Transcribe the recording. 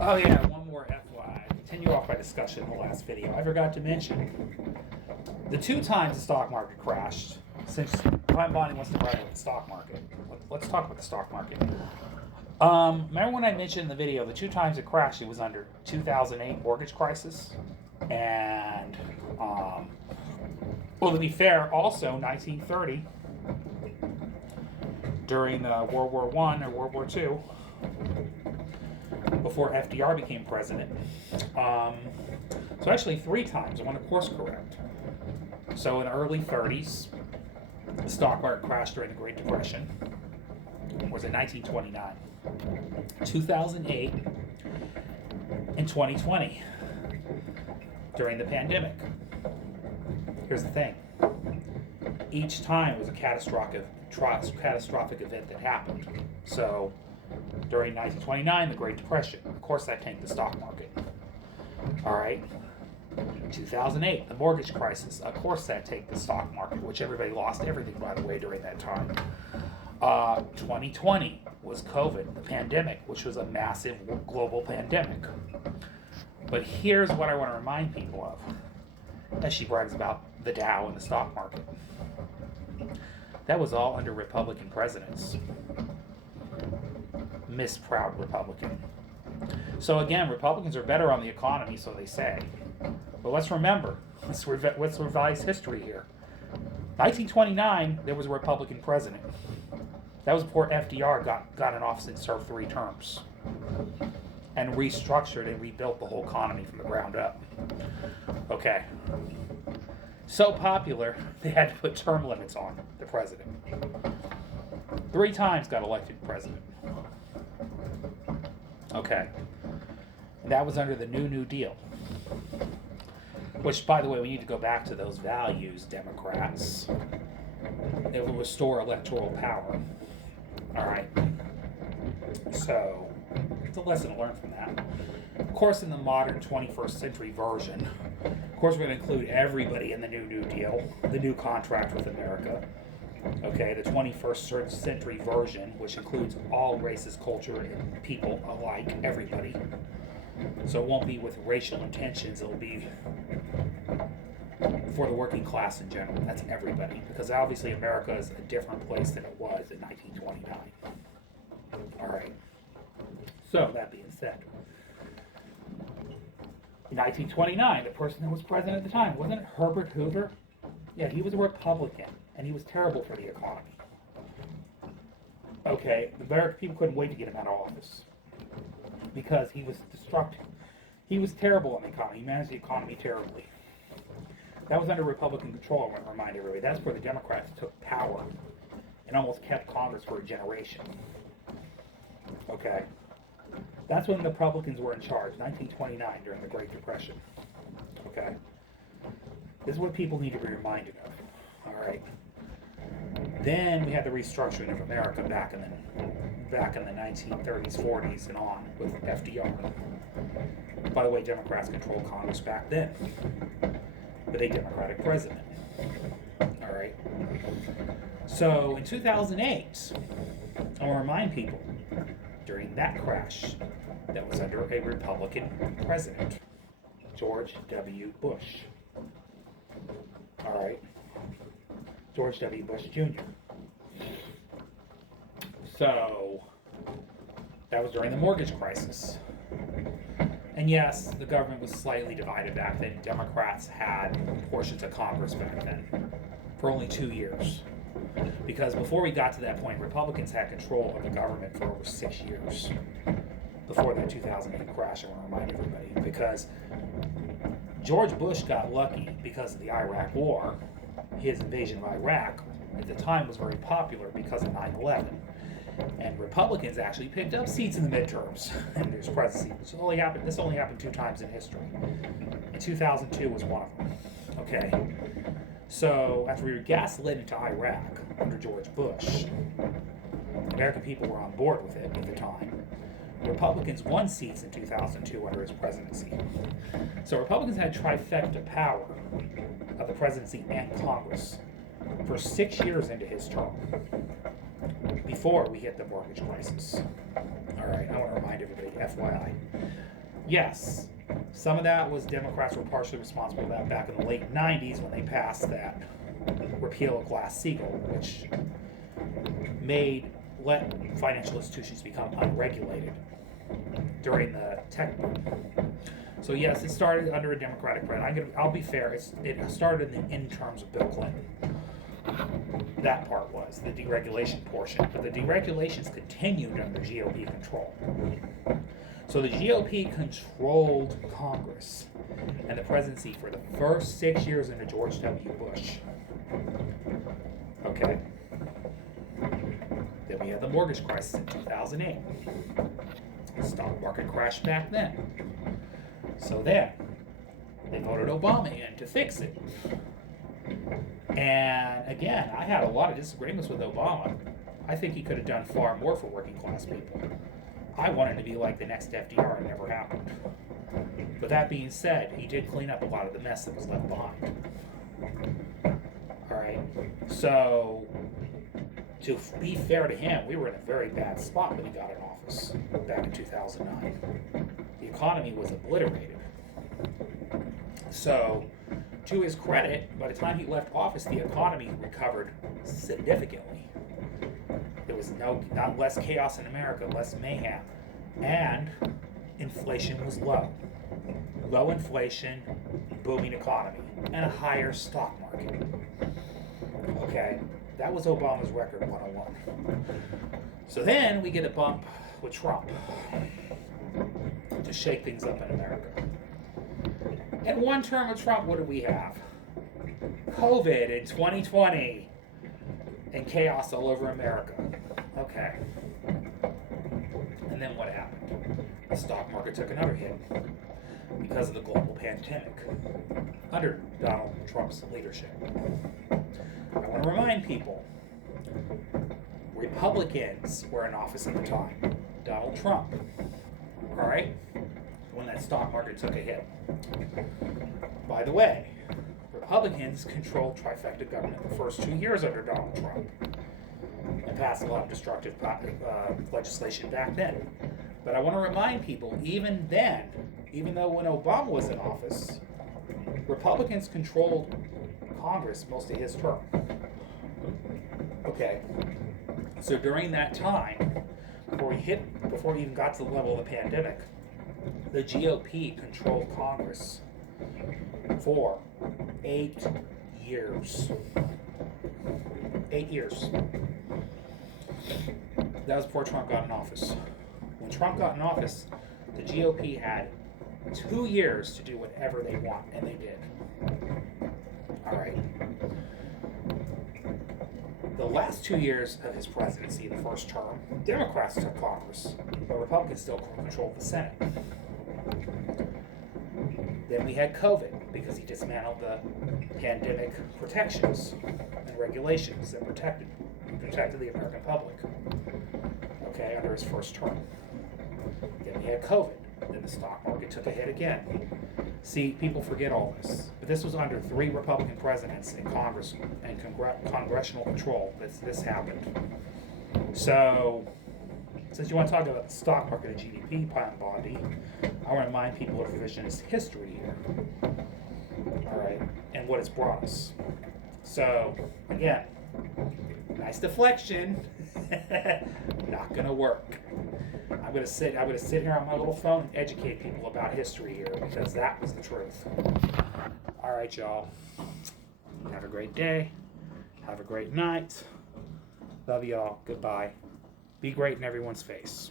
Oh yeah, one more FYI. Continue off my discussion in the last video. I forgot to mention the two times the stock market crashed. Since Prime Bonnie wants to write about the stock market, let's talk about the stock market. Remember when I mentioned in the video the two times it crashed? It was under 2008 mortgage crisis, and well, to be fair, also 1930 during World War One or World War Two, before FDR became president. So actually three times. I want to course correct. So in the early 30s, the stock market crashed during the Great Depression. Was in 1929, 2008, and 2020 during the pandemic. Here's the thing. Each time it was a catastrophic event that happened. So during 1929, the Great Depression, of course that tanked the stock market. All right. 2008, the mortgage crisis, of course that tanked the stock market, which everybody lost everything, by the way, during that time. 2020 was COVID, the pandemic, which was a massive global pandemic. But here's what I want to remind people of, as she brags about the Dow and the stock market. That was all under Republican presidents. Miss Proud Republican. So again, Republicans are better on the economy, so they say. But let's remember, let's revise history here. 1929, there was a Republican president. That was before FDR got in office and served 3 terms and restructured and rebuilt the whole economy from the ground up. Okay. So popular, they had to put term limits on the president. 3 times got elected president. Okay. And that was under the New Deal. Which, by the way, we need to go back to those values, Democrats. It will restore electoral power. All right. So, it's a lesson to learn from that. Of course, in the modern 21st century version, of course, we're going to include everybody in the New Deal, the new contract with America. Okay, the 21st century version, which includes all races, culture, and people alike, everybody. So it won't be with racial intentions, it'll be for the working class in general. That's everybody. Because obviously America is a different place than it was in 1929. Alright. So, that being said, in 1929, the person that was president at the time, wasn't it Herbert Hoover? Yeah, he was a Republican, and he was terrible for the economy. Okay, the American people couldn't wait to get him out of office because he was destructive. He was terrible on the economy. He managed the economy terribly. That was under Republican control, I want to remind everybody. That's where the Democrats took power and almost kept Congress for a generation. Okay? That's when the Republicans were in charge, 1929, during the Great Depression. Okay? This is what people need to be reminded of. All right? Then we had the restructuring of America back in the 1930s, 40s, and on with FDR. By the way, Democrats controlled Congress back then, with a Democratic president. All right. So in 2008, I want to remind people, during that crash, that was under a Republican president, George W. Bush. All right. George W. Bush Jr. So, that was during the mortgage crisis. And yes, the government was slightly divided back then. Democrats had portions of Congress back then for only 2 years. Because before we got to that point, Republicans had control of the government for over 6 years. Before that 2008 crash, I want to remind everybody. Because George Bush got lucky because of the Iraq War. His invasion of Iraq at the time was very popular because of 9/11. And Republicans actually picked up seats in the midterms in his presidency. This only happened 2 times in history. And 2002 was one of them. Okay. So after we were gaslit into Iraq under George Bush, American people were on board with it at the time. Republicans won seats in 2002 under his presidency. So Republicans had trifecta power of the presidency and Congress for 6 years into his term. before we hit the mortgage crisis. All right, I want to remind everybody, FYI. Yes, some of that was Democrats were partially responsible for that back in the late 90s when they passed that repeal of Glass-Steagall, which let financial institutions become unregulated during the tech boom. So yes, it started under a Democratic president. I'll be fair. It started in terms of Bill Clinton. That part was the deregulation portion, but the deregulations continued under GOP control. So the GOP controlled Congress and the presidency for the first 6 years under George W. Bush. Okay. Then we had the mortgage crisis in 2008. The stock market crashed back then. So then, they voted Obama in to fix it. And again, I had a lot of disagreements with Obama. I think he could have done far more for working class people. I wanted to be like the next FDR, and it never happened. But that being said, he did clean up a lot of the mess that was left behind. Alright, so to be fair to him, we were in a very bad spot when he got in office back in 2009. The economy was obliterated. So, to his credit, by the time he left office, the economy recovered significantly. There was not less chaos in America, less mayhem, and inflation was low. Low inflation, booming economy, and a higher stock market. Okay, that was Obama's record 101. So then we get a bump with Trump to shake things up in America. In one term of Trump, what do we have? COVID in 2020 and chaos all over America. Okay. And then what happened? The stock market took another hit because of the global pandemic under Donald Trump's leadership. I want to remind people, Republicans were in office at the time. Donald Trump. All right? When that stock market took a hit. By the way, Republicans controlled trifecta government the first 2 years under Donald Trump and passed a lot of destructive legislation back then. But I want to remind people, even then, even though when Obama was in office, Republicans controlled Congress most of his term. Okay, so during that time, before we even got to the level of the pandemic, the GOP controlled Congress for 8 years. 8 years. That was before Trump got in office. When Trump got in office, the GOP had 2 years to do whatever they want, and they did. All right. The last 2 years of his presidency, the first term, Democrats took Congress, but Republicans still controlled the Senate. Then we had COVID, because he dismantled the pandemic protections and regulations that protected the American public. Okay, under his first term. Then we had COVID. Then the stock market took a hit again. See, people forget all this. But this was under 3 Republican presidents in Congress and congressional control that this happened. So, since you want to talk about the stock market and GDP, Pine Bondi, I want to remind people of revisionist history here. All right, and what it's brought us. So, again, nice deflection. Not going to work. I'm going to sit here on my little phone and educate people about history here, because that was the truth. All right, y'all. Have a great day. Have a great night. Love y'all. Goodbye. Be great in everyone's face.